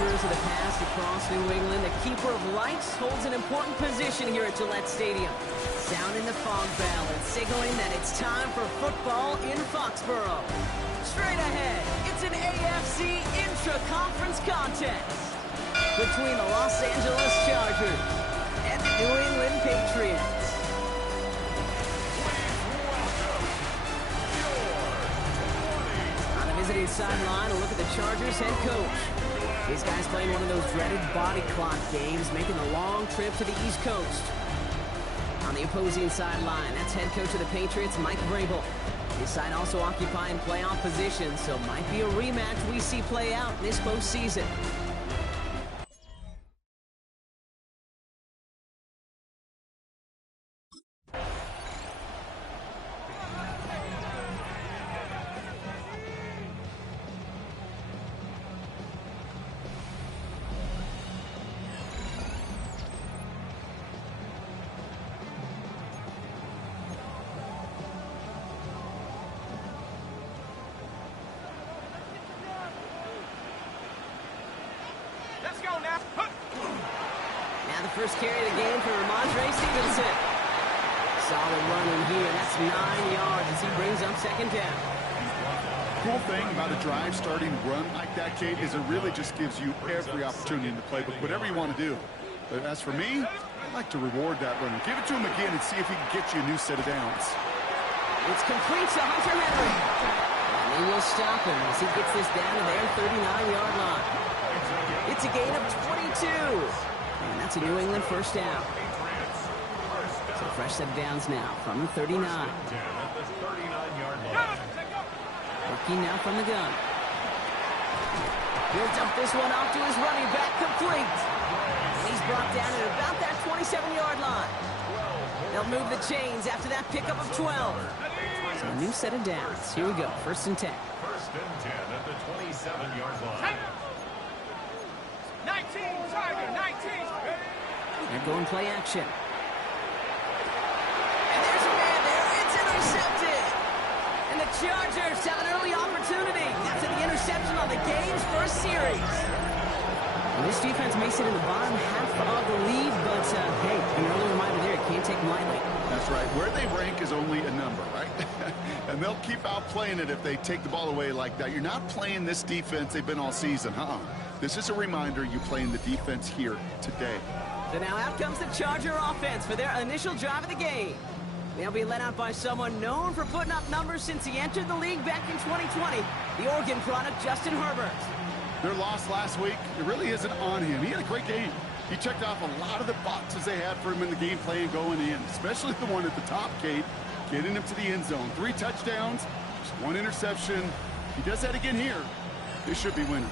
keepers of the past across New England, the keeper of lights holds an important position here at Gillette Stadium. Sounding the fog bell and signaling that it's time for football in Foxborough. Straight ahead, it's an AFC intra-conference contest between the Los Angeles Chargers and the New England Patriots. On the visiting sideline, a look at the Chargers head coach. These guys playing one of those dreaded body clock games, making the long trip to the East Coast. On the opposing sideline, that's head coach of the Patriots, Mike Vrabel. His side also occupying playoff position, so might be a rematch we see play out this postseason. Now the first carry of the game for Ramondre Stevenson. Solid run in here. That's 9 yards as he brings up second down. Cool thing about a drive starting run like that, Kate, is it really just gives you every opportunity in the playbook, whatever you want to do. But as for me, I'd like to reward that runner. Give it to him again and see if he can get you a new set of downs. It's complete to Hunter Henry. And they will stop him as he gets this down to their 39-yard line. It's a gain of 22. And that's a New England first down. So fresh set of downs now from the 39. Working now from the gun. He'll dump this one off to his running back, complete. And he's brought down at about that 27-yard line. They'll move the chains after that pickup of 12. So a new set of downs. Here we go, 1st and 10. 1st and 10 at the 27-yard line. 19, Tiger, 19. They're going play action. And there's a man there. It's intercepted. And the Chargers have an early opportunity after the interception on the game's first series. And this defense may sit in the bottom half of the league, but hey, an early reminder there, it can't take them lightly. That's right. Where they rank is only a number, right? And they'll keep outplaying it if they take the ball away like that. You're not playing this defense they've been all season, This is a reminder you playing the defense here today. So now out comes the Charger offense for their initial drive of the game. They'll be led out by someone known for putting up numbers since he entered the league back in 2020, the Oregon product, Justin Herbert. Their loss last week, it really isn't on him. He had a great game. He checked off a lot of the boxes they had for him in the game plan going in, especially the one at the top, Kate, getting him to the end zone. 3 touchdowns, just 1 interception. If he does that again here, they should be winners.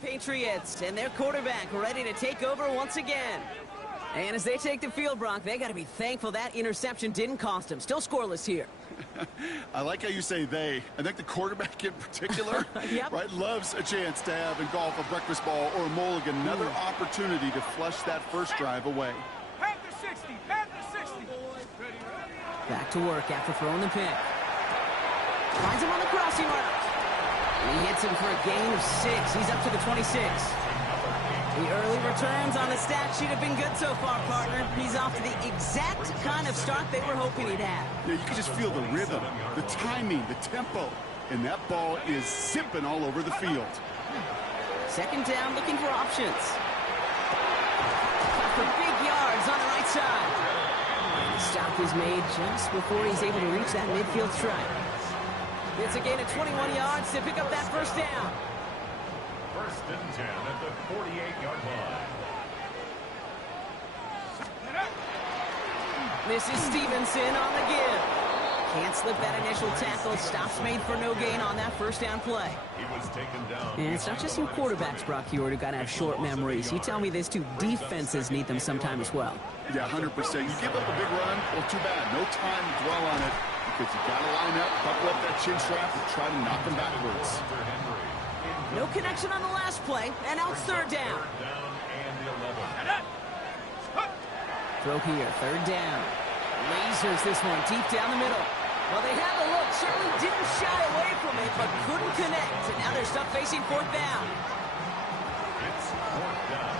Patriots and their quarterback ready to take over once again. And as they take the field, Brock, they got to be thankful that interception didn't cost them. Still scoreless here. I like how you say they. I think the quarterback in particular Yep. right, loves a chance to have in golf a breakfast ball or a mulligan, another opportunity to flush that first drive away. Panther 60, Panther 60. Back to work after throwing the pick. Finds him on the crossing route. And he hits him for a gain of 6. He's up to the 26. The early returns on the stat sheet have been good so far, partner. He's off to the exact kind of start they were hoping he'd have. Yeah, you can just feel the rhythm, the timing, the tempo, and that ball is zipping all over the field. Second down, looking for options. For big yards on the right side. And the stop is made just before he's able to reach that midfield strike. It's a gain of 21 yards to pick up that first down. 1st and 10 at the 48-yard line. This is Stevenson on the give. Can't slip that initial tackle. Stops made for no gain on that first down play. He was taken down. And it's not just you quarterbacks, Brock, who got to have short memories. You tell me this too, defenses need them sometime as well. Yeah, 100%. You give up a big run, well, too bad. No time to dwell on it because you got to line up, buckle up that chin strap, and try to knock them backwards. No connection on the last play, and now it's third down. Throw here, third down. Lasers this one deep down the middle. Well, they had the look, certainly didn't shy away from it, but couldn't connect. And now they're stuck facing fourth down. It's fourth down.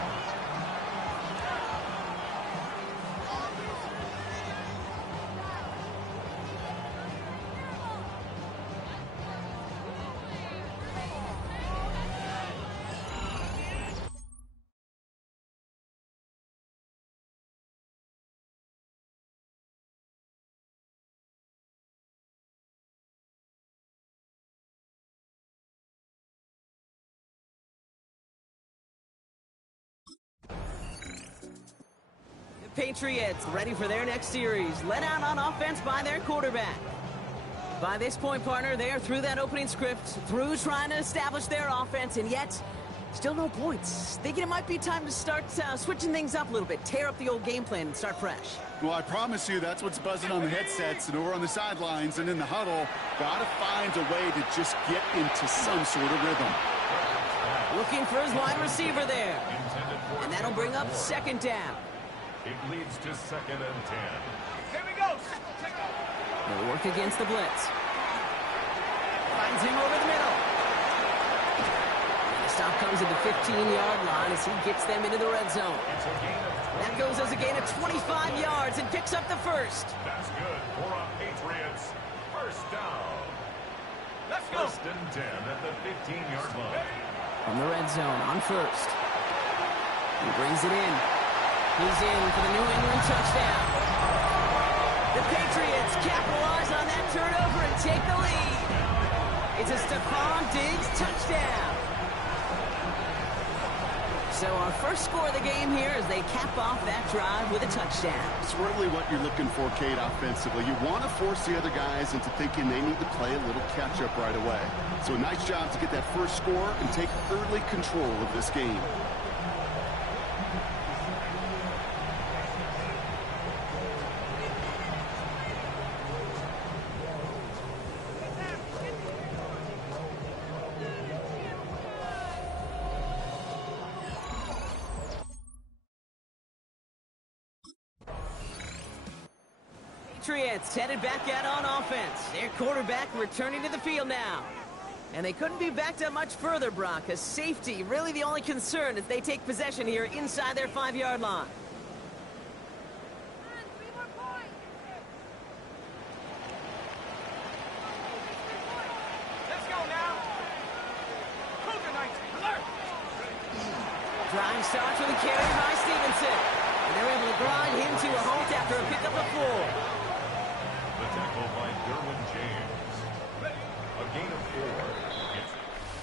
Patriots ready for their next series, led out on offense by their quarterback. By this point, partner, they are through that opening script, through trying to establish their offense, and yet still no points. Thinking it might be time to start switching things up a little bit, tear up the old game plan and start fresh. Well, I promise you that's what's buzzing on the headsets and over on the sidelines and in the huddle. Got to find a way to just get into some sort of rhythm. Looking for his wide receiver there. And that'll bring up second down. It leads to 2nd and 10. Here we go. They'll work against the blitz. Finds him over the middle. And the stop comes at the 15-yard line as he gets them into the red zone. That goes as a gain of 25 yards and picks up the first. That's good for a Patriots first down. Let's go. 1st and 10 at the 15-yard line. From the red zone on first. He brings it in. He's in for the New England touchdown. The Patriots capitalize on that turnover and take the lead. It's a Stephon Diggs touchdown. So our first score of the game here as they cap off that drive with a touchdown. It's really what you're looking for, Kate, offensively. You want to force the other guys into thinking they need to play a little catch-up right away. So a nice job to get that first score and take early control of this game. Patriots headed back out on offense. Their quarterback returning to the field now. And they couldn't be backed up much further, Brock, as safety really the only concern as they take possession here inside their 5-yard line. Let's go now. Cougar 19, alert. Drive starts with a carry by Stevenson. And they're able to grind him to a halt after a pickup of 4. The tackle by Derwin James. A gain of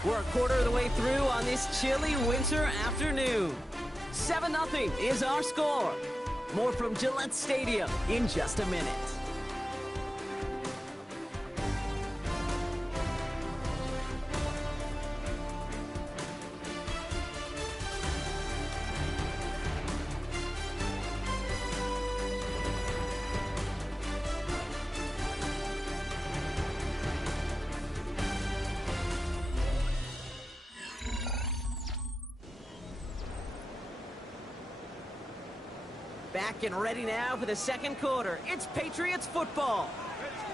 4. We're a quarter of the way through on this chilly winter afternoon. 7-0 is our score. More from Gillette Stadium in just a minute. Back and ready now for the second quarter. It's Patriots football.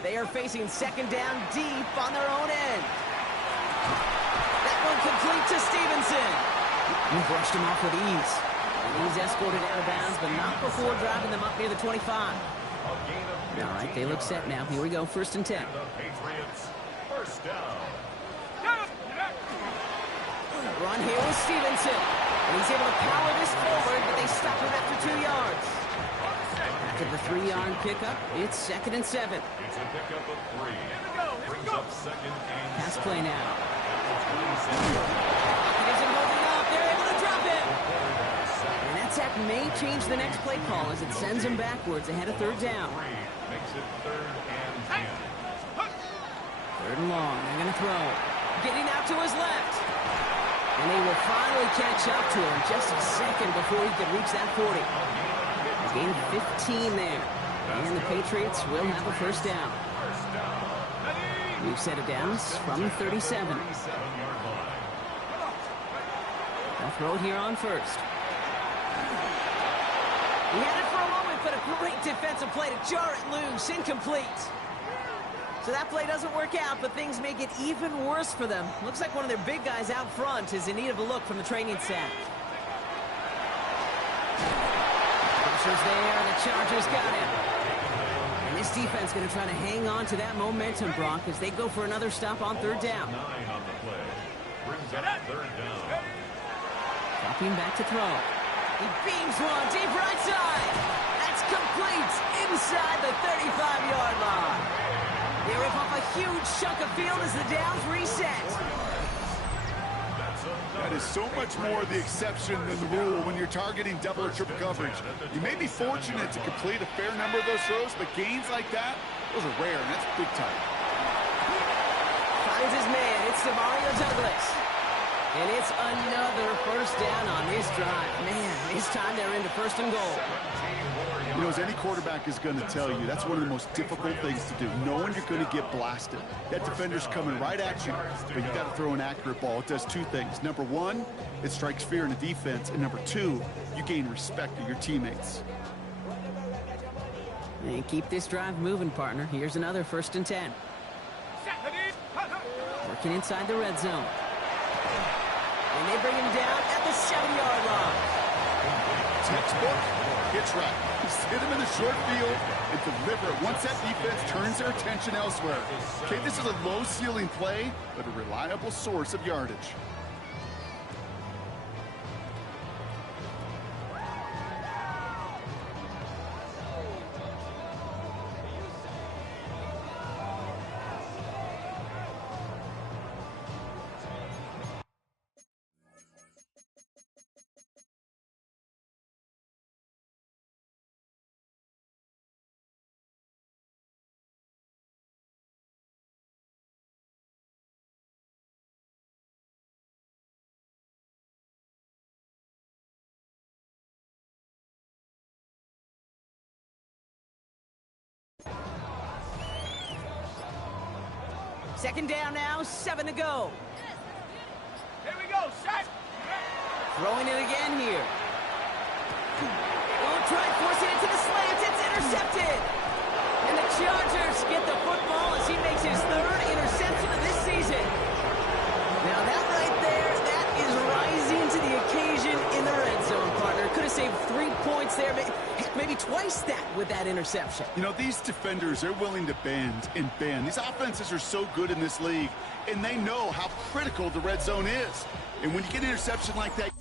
They are facing second down deep on their own end. That one complete to Stevenson. He brushed him off with ease. And he's escorted out of bounds, but not before driving them up near the 25. All right, they look set now. Here we go, 1st and 10. The Patriots first down. Run here with Stevenson. And he's able to power this forward, but they stop him after 2 yards. After the 3-yard pickup, it's 2nd and 7. It's a pickup of 3. Brings up 2nd and Pass 7. play now. He isn't holding up. They're able to drop it. And that sack may change the next play call as it sends them backwards ahead of 3rd down. Makes it 3rd and 10. 3rd and long. They're going to throw. Getting out to his left. And they will finally catch up to him just a second before he could reach that 40. A gain of 15 there. And the Patriots will have a first down. We've set it down from the 37. They'll throw it here on first. He had it for a moment, but a great defensive play to jar it loose. Incomplete. So that play doesn't work out, but things make it even worse for them. Looks like one of their big guys out front is in need of a look from the training staff. Pressure's there, the Chargers got him. And this defense going to try to hang on to that momentum, Brock, as they go for another stop on third down. 9 on the play. Brings up third down. Dropping back to throw. He beams one deep right side. That's complete inside the 35-yard line. They rip off a huge chunk of field as the downs reset. That is so much more the exception than the rule when you're targeting double or triple coverage. You may be fortunate to complete a fair number of those throws, but gains like that, those are rare, and that's big time. Finds his man. It's Mario Douglas. And it's another first down on this drive. Man, this time they're into first and goal. You know, as any quarterback is going to tell you, that's one of the most difficult things to do, knowing you're going to get blasted. That defender's coming right at you, but you got to throw an accurate ball. It does two things. Number one, it strikes fear in the defense, and number two, you gain respect of your teammates. And keep this drive moving, partner. Here's another 1st and 10. Working inside the red zone. And they bring him down at the 7-yard line. Textbook, hits right. Just hit him in the short field and deliver it once that defense turns their attention elsewhere. Okay, this is a low-ceiling play, but a reliable source of yardage. Second down now, 7 to go. Here we go, set. Throwing it again here. Oh, try forcing it to the slants. It's intercepted. And the Chargers get the football as he makes his 3rd interception of this season. Now that right there, that is rising to the occasion in the red zone, partner. Could have saved 3 points there, maybe twice that with that interception. You know, these defenders, they're willing to bend and bend. These offenses are so good in this league, and they know how critical the red zone is. And when you get an interception like that,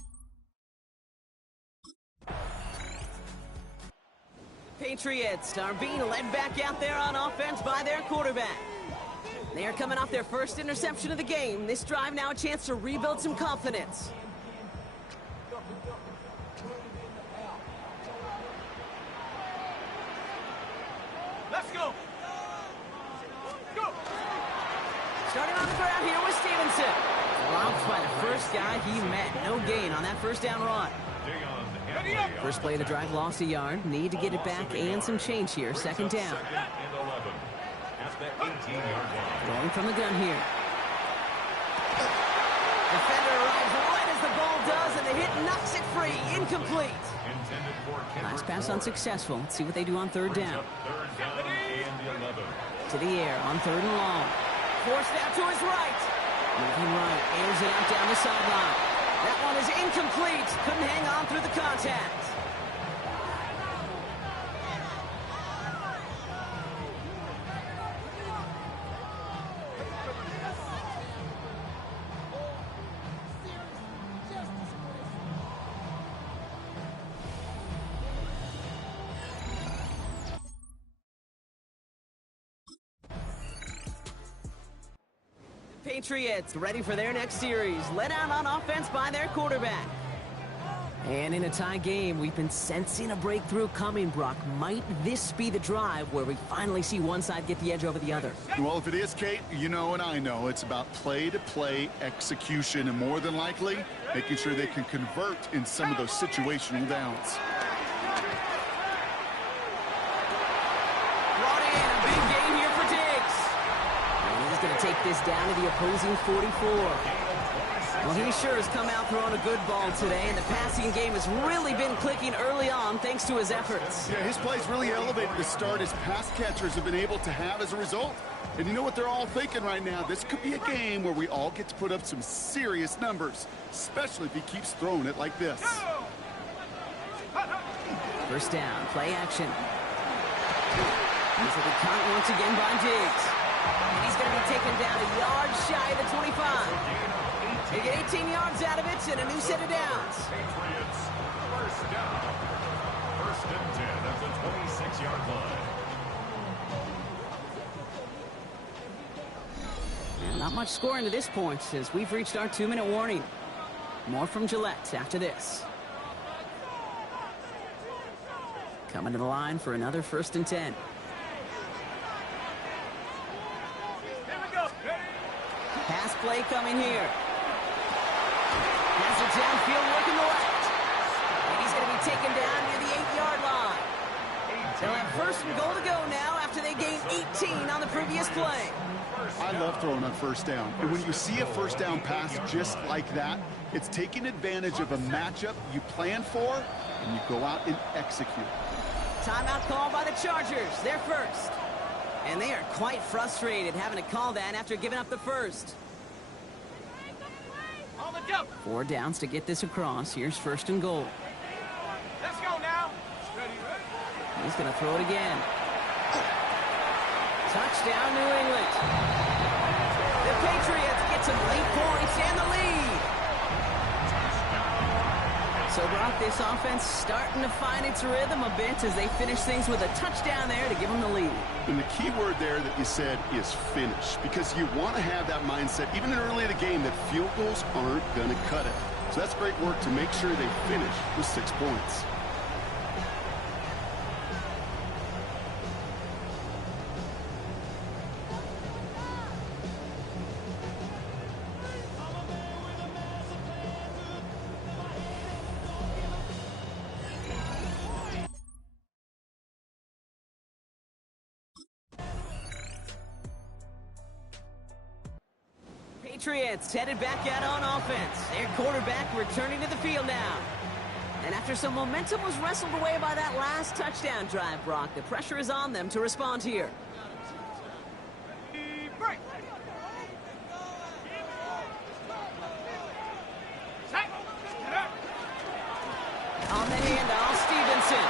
Patriots are being led back out there on offense by their quarterback. They are coming off their first interception of the game. This drive now a chance to rebuild some confidence. Let's go. Go. Starting on the ground here with Stevenson. Robbed by the first guy he met. No gain on that first down run. First play of the drive lost a yard. Need to get it back and some change here. Second down. Going from the gun here. Defender arrives right as the ball does, and the hit knocks it free. Incomplete. Last pass unsuccessful. Let's see what they do on third down. To the air on 3rd and long. Forced out to his right. Moving right. Airs it out down the sideline. That one is incomplete. Couldn't hang on through the contact. Patriots ready for their next series, led out on offense by their quarterback. And in a tie game, we've been sensing a breakthrough coming, Brock. Might this be the drive where we finally see one side get the edge over the other? well, if it is, Kate, you know and I know it's about play-to-play execution, and more than likely, making sure they can convert in some of those situational downs. Take this down to the opposing 44. Well, he sure has come out throwing a good ball today, and the passing game has really been clicking early on thanks to his efforts. Yeah, his plays really elevated the start his pass catchers have been able to have as a result. And you know what they're all thinking right now? This could be a game where we all get to put up some serious numbers, especially if he keeps throwing it like this. First down, play action. He's at the count once again by Diggs. And he's going to be taken down a yard shy of the 25. They get 18 yards out of it and a new set of downs. Patriots, first down. First and 10 at the 26-yard line. And not much scoring to this point as we've reached our 2-minute warning. More from Gillette after this. Coming to the line for another first and 10. Pass play coming here. Has it downfield working the left. And he's going to be taken down near the 8-yard line. They'll have first and goal to go now after they gained 18 on the previous play. I love throwing on first down. And when you see a first down pass just like that, it's taking advantage of a matchup you plan for, and you go out and execute. Timeout call by the Chargers. They're first. And they are quite frustrated having to call that after giving up the first. 4 downs to get this across. Here's first and goal. Let's go now. He's going to throw it again. Touchdown, New England. The Patriots get some late points and the lead. So, Brock, this offense starting to find its rhythm a bit as they finish things with a touchdown there to give them the lead. And the key word there that you said is finish, because you want to have that mindset, even early in the game, that field goals aren't going to cut it. So that's great work to make sure they finish with 6 points. Patriots headed back out on offense. Their quarterback returning to the field now. And after some momentum was wrestled away by that last touchdown drive, Brock, the pressure is on them to respond here. Break. On the handoff, Stevenson.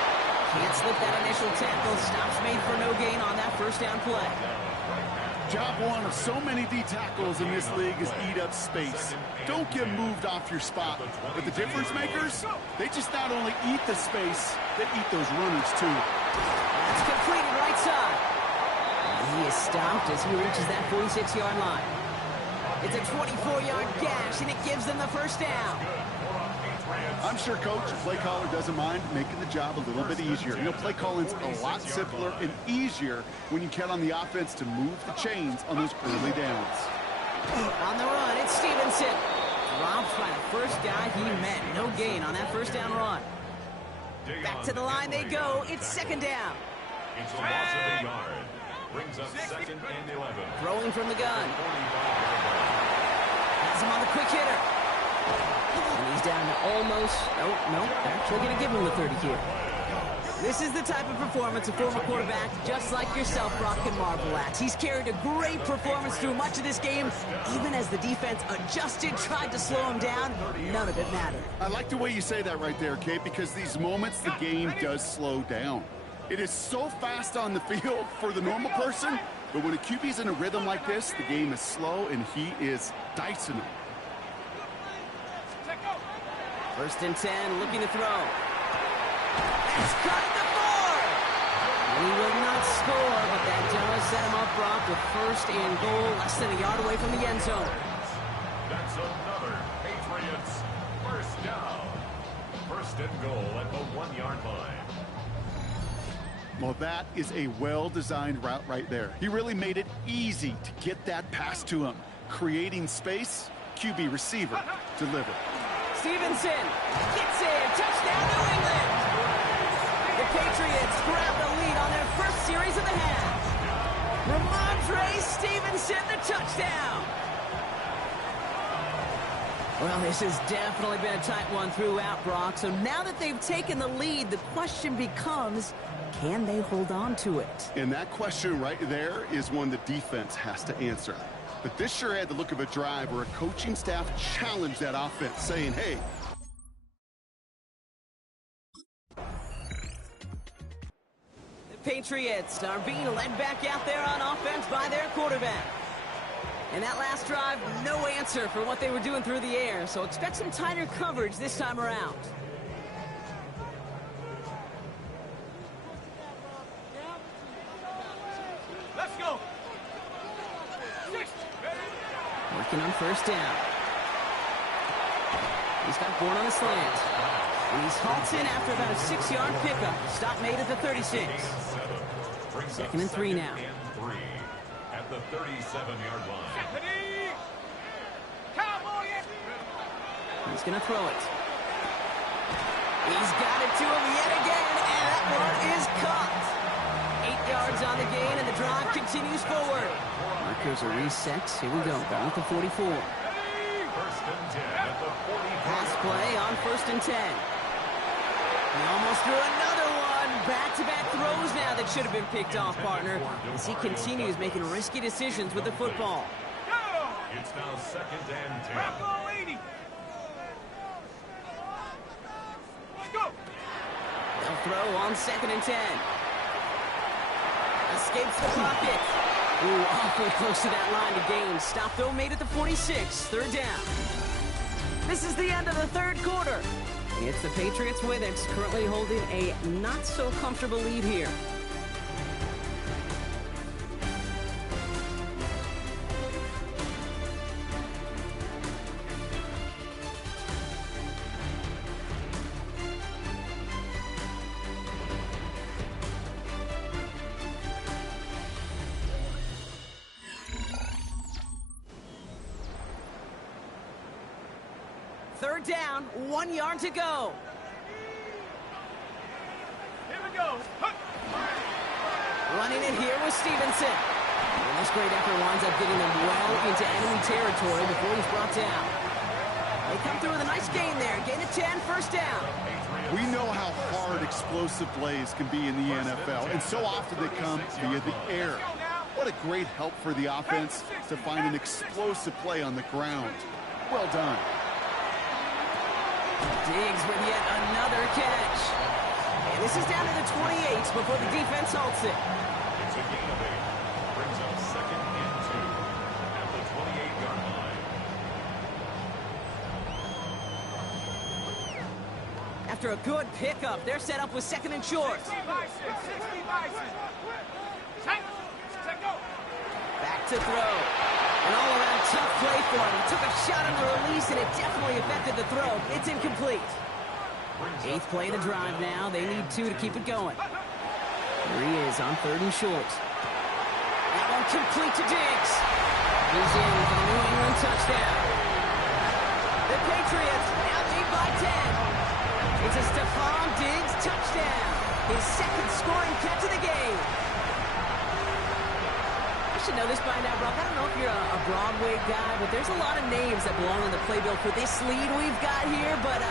Can't slip that initial tackle. Stops made for no gain on that first down play. Job one of so many D tackles in this league is eat up space. Don't get moved off your spot. But the difference makers, they just not only eat the space, they eat those runners too. That's completed right side. And he is stopped as he reaches that 46-yard line. It's a 24-yard gash, and it gives them the first down. I'm sure coach or play caller doesn't mind making the job a little bit easier. You know, play calling's a lot simpler and easier when you count on the offense to move the chains on those early downs. On the run, it's Stevenson. Dropped by the first guy he met. No gain on that first down run. Back to the line they go. It's second down. It's a loss of a yard. Brings up second and 11. Throwing from the gun. Has him on the quick hitter. And he's down to almost, no, actually going to give him the 30 here. This is the type of performance a former quarterback, just like yourself, Brock, can marvel at. He's carried a great performance through much of this game. Even as the defense adjusted, tried to slow him down, none of it mattered. I like the way you say that right there, Kate, because these moments the game does slow down. It is so fast on the field for the normal person, but when a QB's in a rhythm like this, the game is slow and he is dicing them. First and 10, looking to throw. He's cut at the 4! And he will not score, but that does set him up, Brock, with first and goal, less than a yard away from the end zone. That's another Patriots first down. First and goal at the 1-yard line. Well, that is a well-designed route right there. He really made it easy to get that pass to him. Creating space, QB receiver, deliver. Stevenson gets it. Touchdown, New England. The Patriots grab the lead on their first series of the half. Ramondre Stevenson, the touchdown. Well, this has definitely been a tight one throughout, Brock. So now that they've taken the lead, the question becomes, can they hold on to it? And that question right there is one the defense has to answer. But this sure had the look of a drive where a coaching staff challenged that offense, saying, hey, the Patriots are being led back out there on offense by their quarterback. And that last drive, no answer for what they were doing through the air. So expect some tighter coverage this time around. Let's go. Working on first down. He's got Bourne on the slant. And he's halts in after about a 6-yard pickup. Stop made at the 36. Second and 3 now. At the 37-yard line. He's going to throw it. He's got it to him yet again, and that one is caught. 8 yards on the gain, and the drive continues forward. Markers are reset. Here we go. Ball at the 44. First and 10 at the 44. Pass play on first and 10. He almost threw another one. Back-to-back throws now that should have been picked off, partner, as he continues making risky decisions with the football. It's now second and 10. They'll throw on second and 10. Escapes the pocket. Ooh, awfully close to that line to gain. Stop though made at the 46. Third down. This is the end of the third quarter. It's the Patriots with it, currently holding a not-so-comfortable lead here. Third down, 1 yard to go. Here we go. Running it here with Stevenson. And this great effort winds up getting them well into enemy territory before he's brought down. They come through with a nice gain there. Gain of 10, first down. we know how hard explosive plays can be in the NFL, and so often they come via the air. What a great help for the offense to find an explosive play on the ground. Well done. Diggs with yet another catch. And this is down to the 28 before the defense halts it. It's a gain of 8. Brings up second and 2 at the 28-yard line. After a good pickup, they're set up with second and short. 60 Bison. Back to throw. An all-around tough play for him. He took a shot on the release, and it definitely affected the throw. It's incomplete. 8th play of the drive now. They need 2 to keep it going. Here he is on 3rd and short. That one complete to Diggs. He's in for the New England touchdown. The Patriots now lead by 10. It's a Stephon Diggs touchdown. His second scoring catch of the game. You should know this by now, Brock. I don't know if you're a Broadway guy, but there's a lot of names that belong on the playbill for this lead we've got here, but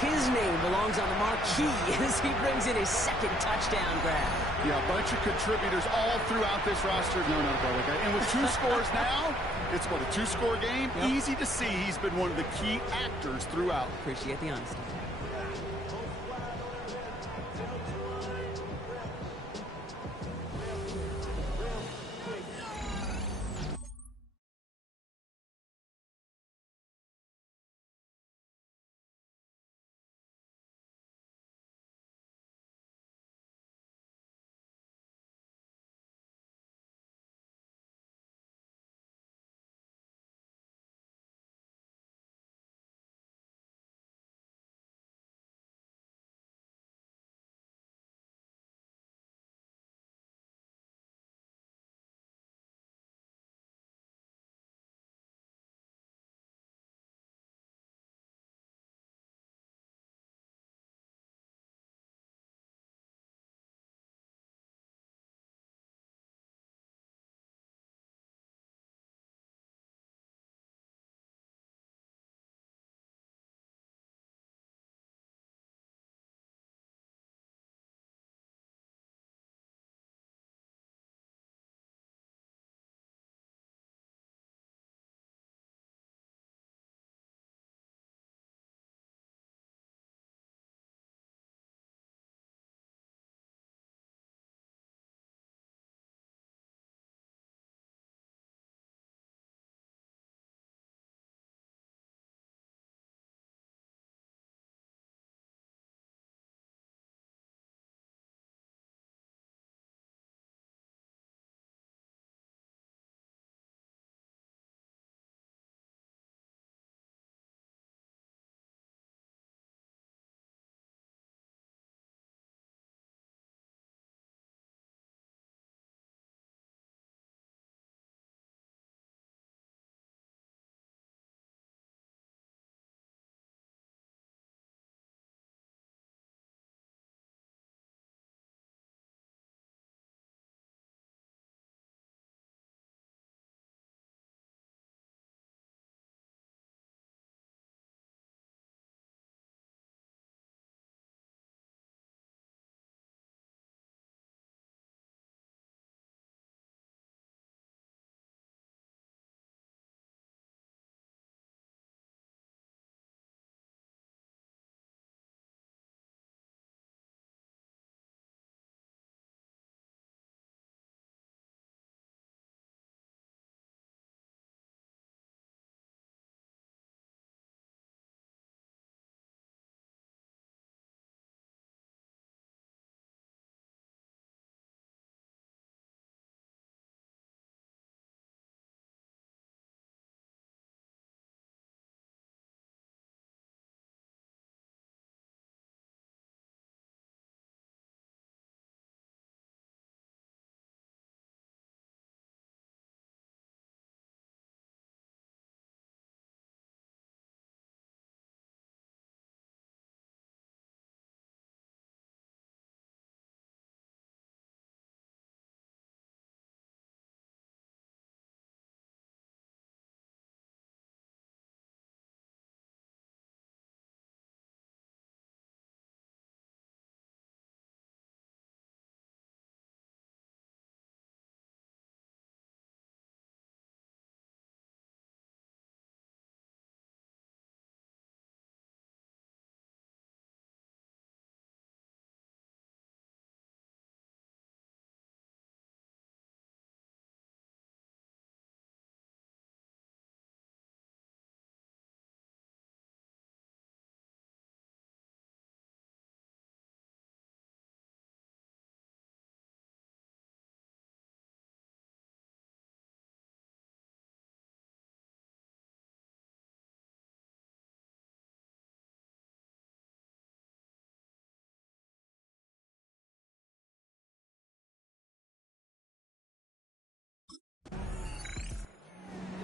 his name belongs on the marquee as he brings in his second touchdown grab. Yeah, a bunch of contributors all throughout this roster. No, not a Broadway guy. And with 2 scores now, it's what, a 2-score game? Yep. Easy to see he's been one of the key actors throughout. Appreciate the honesty.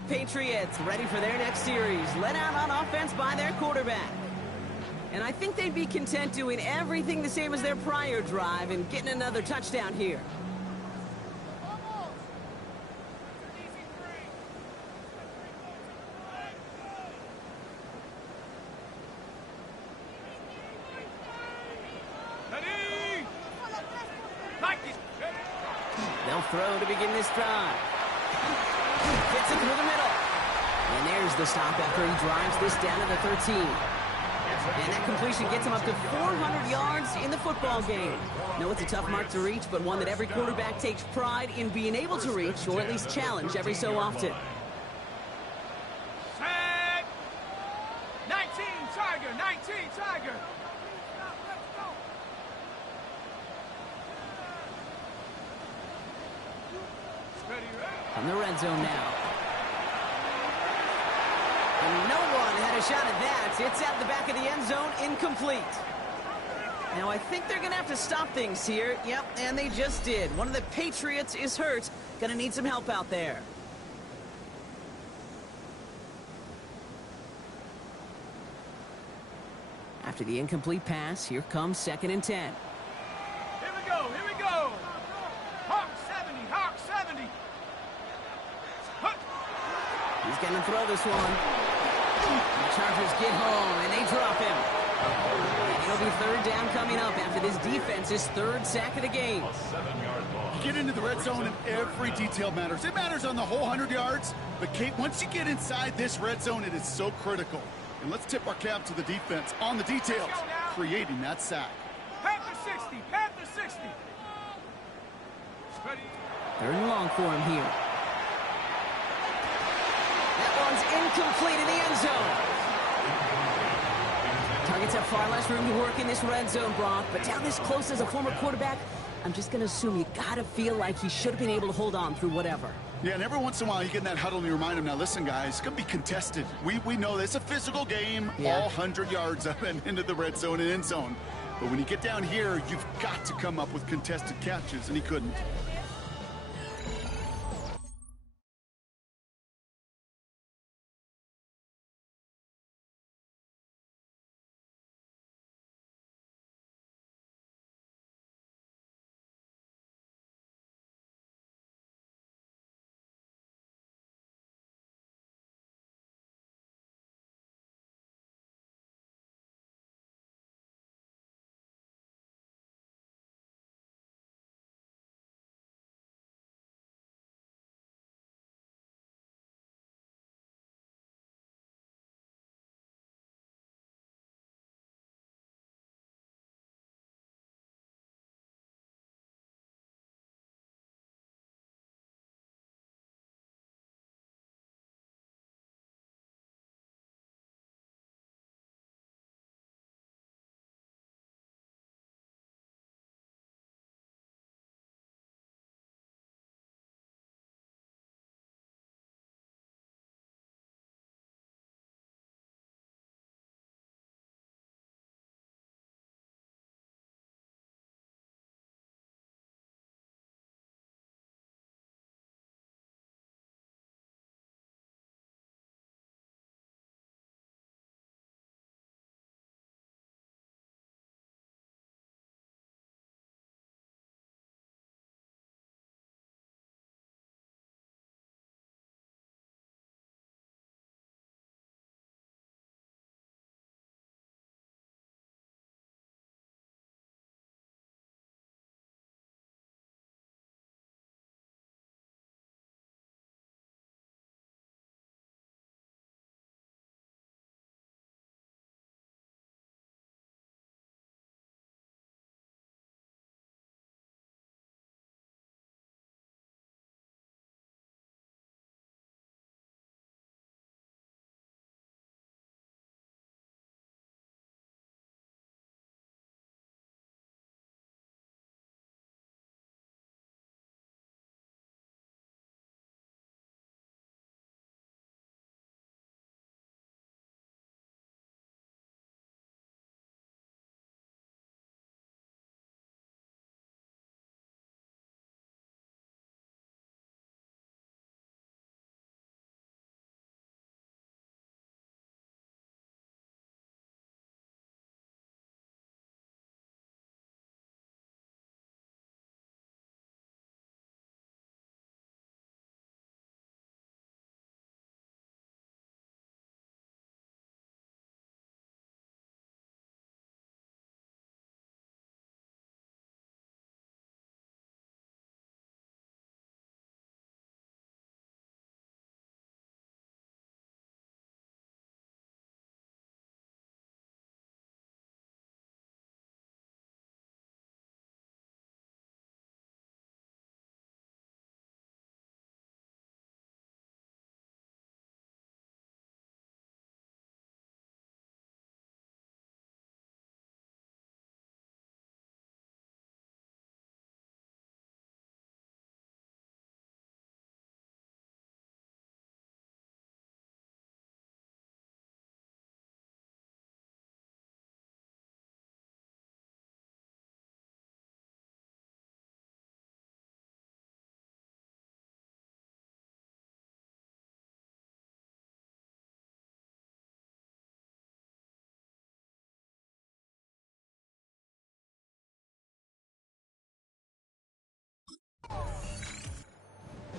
Patriots, ready for their next series, led out on offense by their quarterback. And I think they'd be content doing everything the same as their prior drive and getting another touchdown here. They'll throw to begin this drive. Gets it through the middle. And there's the stop after he drives this down to the 13. And that completion gets him up to 400 yards in the football game. No, it's a tough mark to reach, but one that every quarterback takes pride in being able to reach, or at least challenge every so often. Set. 19 Tiger, 19 Tiger. From the red zone now. And no one had a shot at that. It's out the back of the end zone, incomplete. Now, I think they're going to have to stop things here. Yep, and they just did. One of the Patriots is hurt. Going to need some help out there. After the incomplete pass, here comes 2nd and 10. Here we go, here we go. Hawk 70, Hawk 70. He's going to throw this one. The Chargers get home, and they drop him. And it'll be 3rd down coming up after this defense's 3rd sack of the game. A 7-yard loss. You get into the red zone, and every detail matters. It matters on the whole 100 yards. But, Kate, once you get inside this red zone, it is so critical. And let's tip our cap to the defense on the details, creating that sack. Panther 60, Panther 60. Ready. 3rd and long for him here. That one's incomplete in the end zone. Targets have far less room to work in this red zone, Brock, but down this close as a former quarterback, I'm just going to assume you got to feel like he should have been able to hold on through whatever. Yeah, and every once in a while you get in that huddle and you remind him, now listen, guys, it's going to be contested. We know this. It's a physical game, all 100 yards up and into the red zone and end zone. But when you get down here, you've got to come up with contested catches, and he couldn't.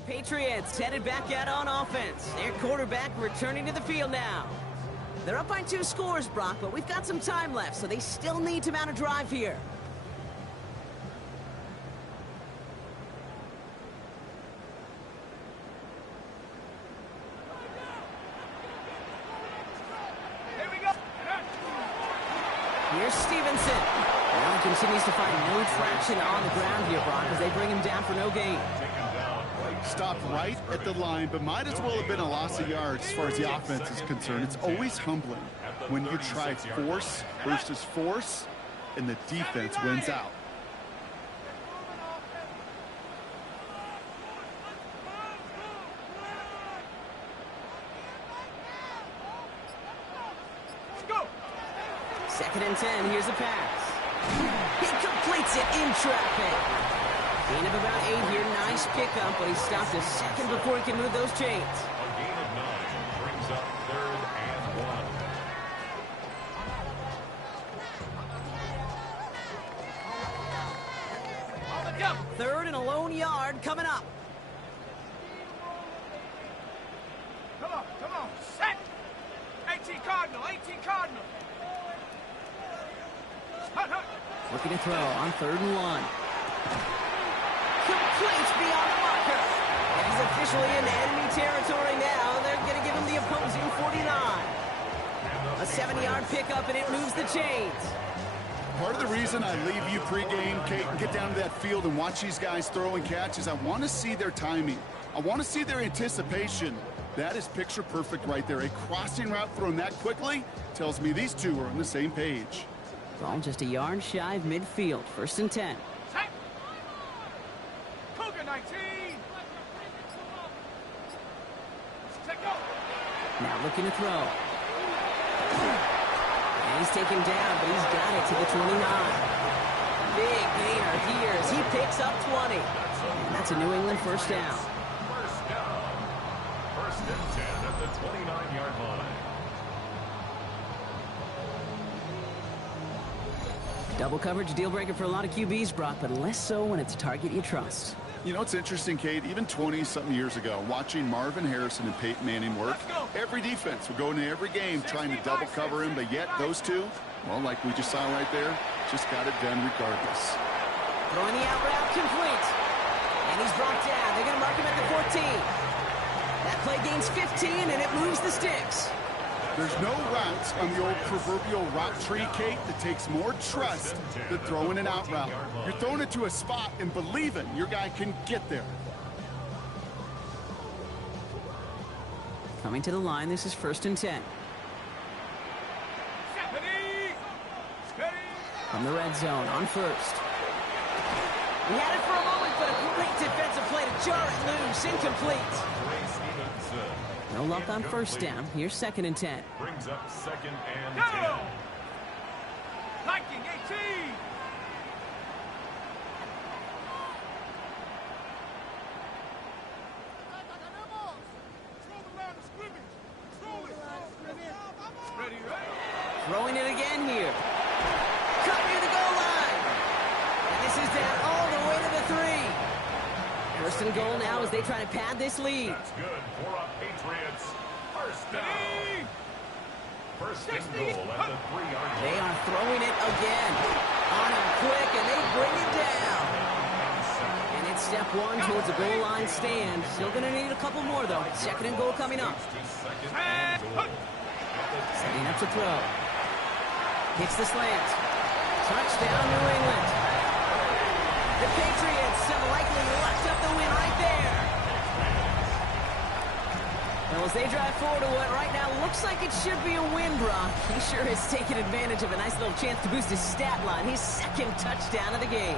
Patriots headed back out on offense. Their quarterback returning to the field now. They're up by 2 scores, Brock, but we've got some time left, so they still need to mount a drive here. Here's Stevenson. Now he continues to find no traction on the ground here, Brock, as they bring him down for no gain. Stopped right at the line, but might as well have been a loss of yards as far as the offense is concerned. It's always humbling when you try force versus force, and the defense wins out. Second and 10, here's a pass. He completes it in traffic. Gain of about 8 here, nice pickup, but he stopped a second before he can move those chains. A gain of 9 brings up 3rd and 1. Third and a lone yard coming up. Come on, set! 18 Cardinal, 18 Cardinal. Looking to throw on 3rd and 1. Complete beyond the marker. And he's officially in enemy territory now. They're going to give him the opposing 49. A 7-yard pickup, and it moves the chains. Part of the reason I leave you pregame, Kate, and get down to that field and watch these guys throw and catch is I want to see their timing. I want to see their anticipation. That is picture perfect right there. A crossing route thrown that quickly tells me these two are on the same page. Ball just a yard shy of midfield. 1st and 10. Cougar 19. Now looking to throw. And he's taken down, but he's got it to the 29. Big gainer here as he picks up 20. And that's a New England 1st down. First down. 1st and 10 at the 29-yard line. Double coverage deal breaker for a lot of QBs, Brock, but less so when it's a target you trust. You know, it's interesting, Kate, even 20-something years ago, watching Marvin Harrison and Peyton Manning work, every defense would go into every game trying to double cover him, but yet those two, well, like we just saw right there, just got it done regardless. Throwing the out route complete. And he's brought down. They're going to mark him at the 14. That play gains 15, and it moves the sticks. There's no routes on the old proverbial route tree, Kate, that takes more trust than throwing an out route. You're throwing it to a spot and believing your guy can get there. Coming to the line, this is 1st and 10. From the red zone on 1st. He had it for a moment, but a great defensive play to jar it loose. Incomplete. No luck on 1st down. Here's 2nd and 10. Brings up 2nd and 10. Viking 18. Throwing it again here. Cut near the goal line. And this is down all the way to the 3. 1st and goal now as they try to pad this lead. That's good for a Patriots. 1st down. 1st and goal at the 3-yard line. They are throwing it again. On him quick, and they bring it down. And it's step 1 towards a goal line stand. Still going to need a couple more, though. 2nd and goal coming up. Setting up to throw. Hits the slant. Touchdown, New England. The Patriots have likely locked up the win right there. Well, as they drive forward to what right now looks like it should be a win, Brock. He sure has taken advantage of a nice little chance to boost his stat line. His 2nd touchdown of the game.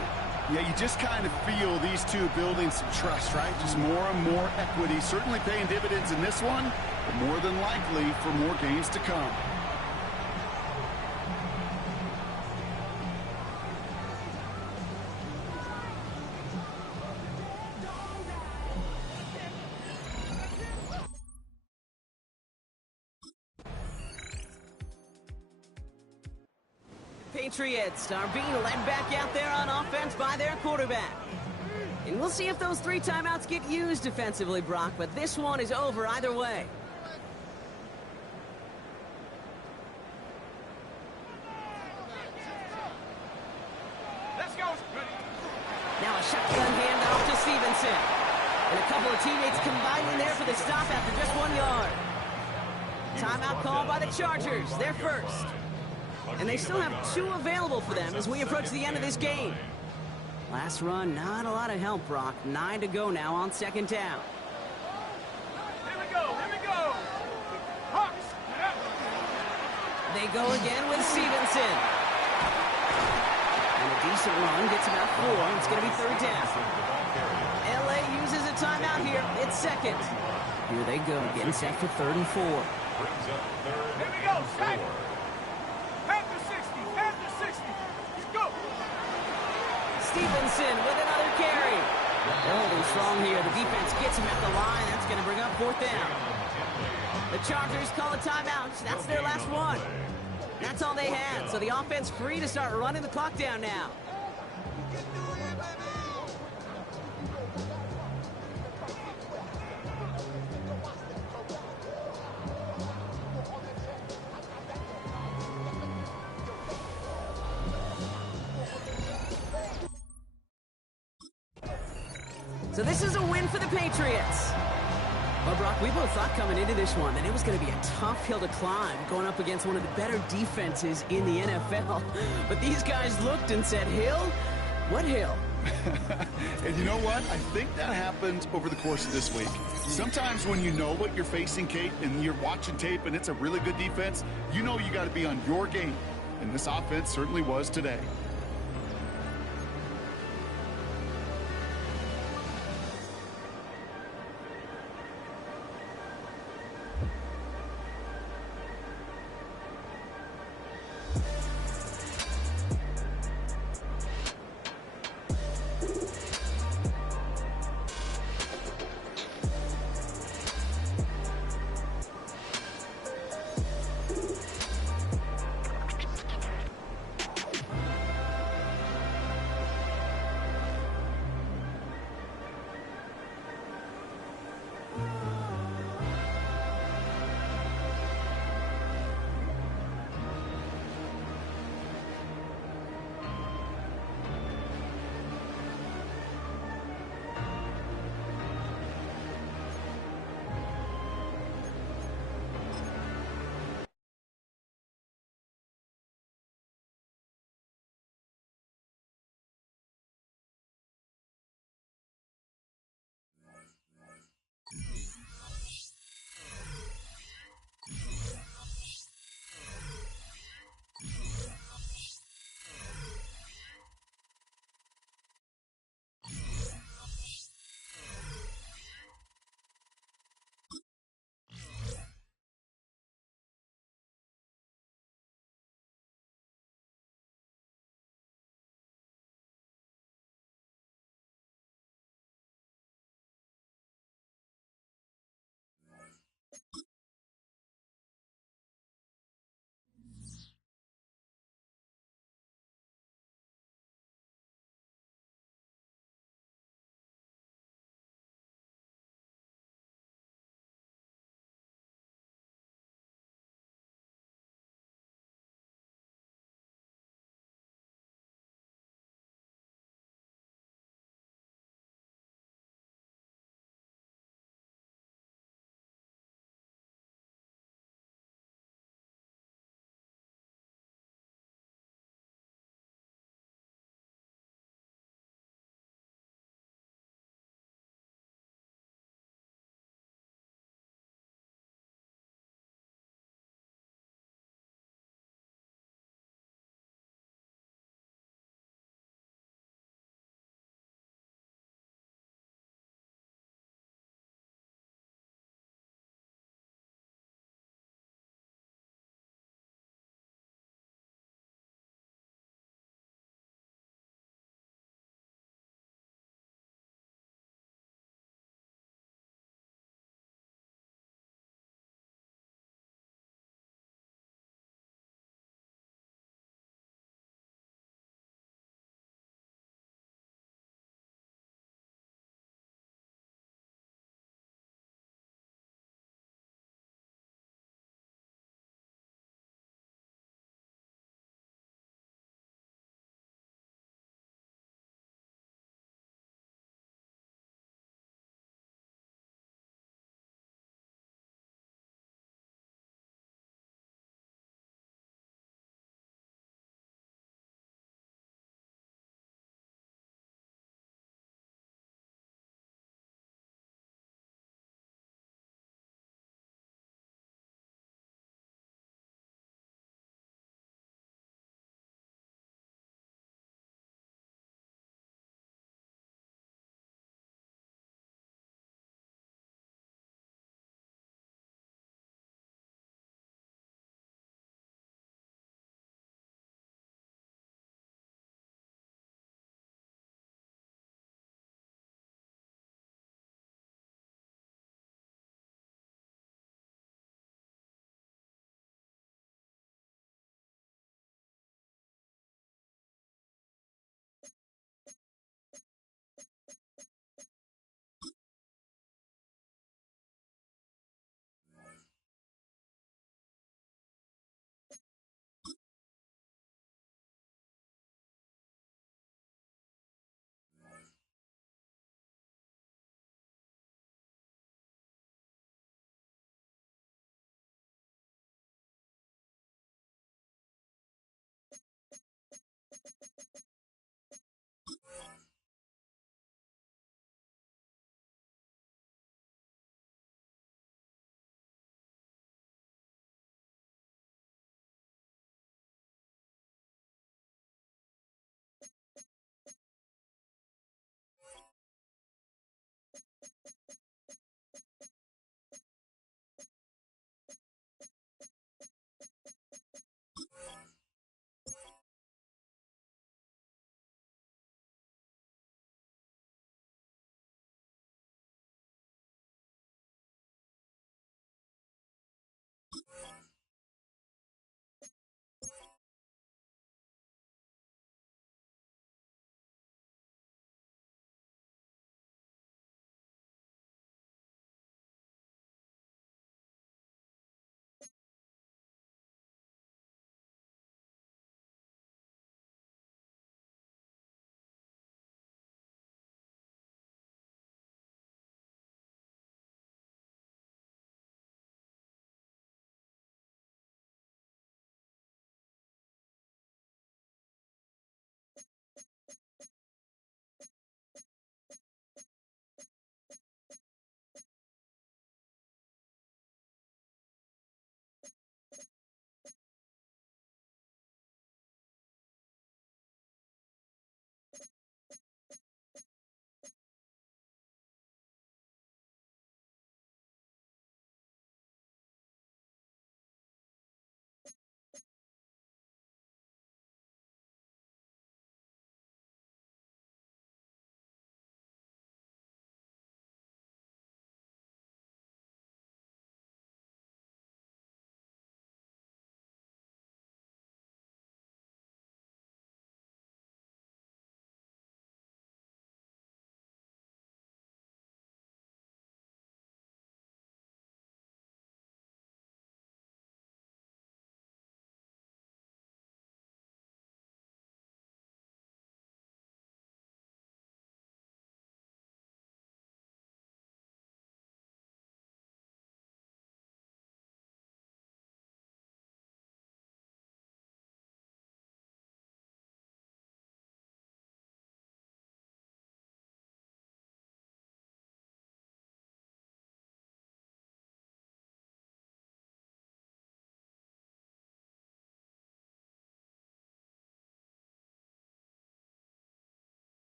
Yeah, you just kind of feel these two building some trust, right? Just more and more equity. Certainly paying dividends in this one, but more than likely for more games to come. Patriots are being led back out there on offense by their quarterback. And we'll see if those 3 timeouts get used defensively, Brock, but this one is over either way. Let's go. Now a shotgun handoff to Stevenson. And a couple of teammates combining there for the stop after just 1 yard. Timeout called by the Chargers. They're first. And they still have 2 available for them as we approach the end of this game. Last run, not a lot of help, Brock. 9 to go now on 2nd down. Here we go. Here we go. Hawks. Yep. They go again with Stevenson. And a decent run gets about 4. It's going to be 3rd down. LA uses a timeout here. It's 2nd. Here they go, getting set for 3rd and 4. Here we go. Sack. Half the 60. Half the 60. Let's go. Stevenson with another carry. They're holding strong here. The defense gets him at the line. That's going to bring up 4th down. The Chargers call a timeout. That's their last one. That's all they had. So the offense free to start running the clock down now. So this is a win for the Patriots. Well, Brock, we both thought coming into this one that it was going to be a tough hill to climb, going up against one of the better defenses in the NFL. But these guys looked and said, hill? What hill? And you know what? I think that happened over the course of this week. Sometimes when you know what you're facing, Kate, and you're watching tape and it's a really good defense, you know you got to be on your game. And this offense certainly was today.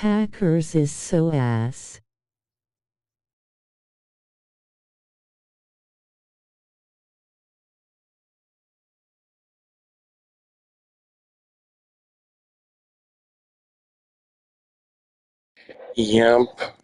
Packers is so ass. Yep.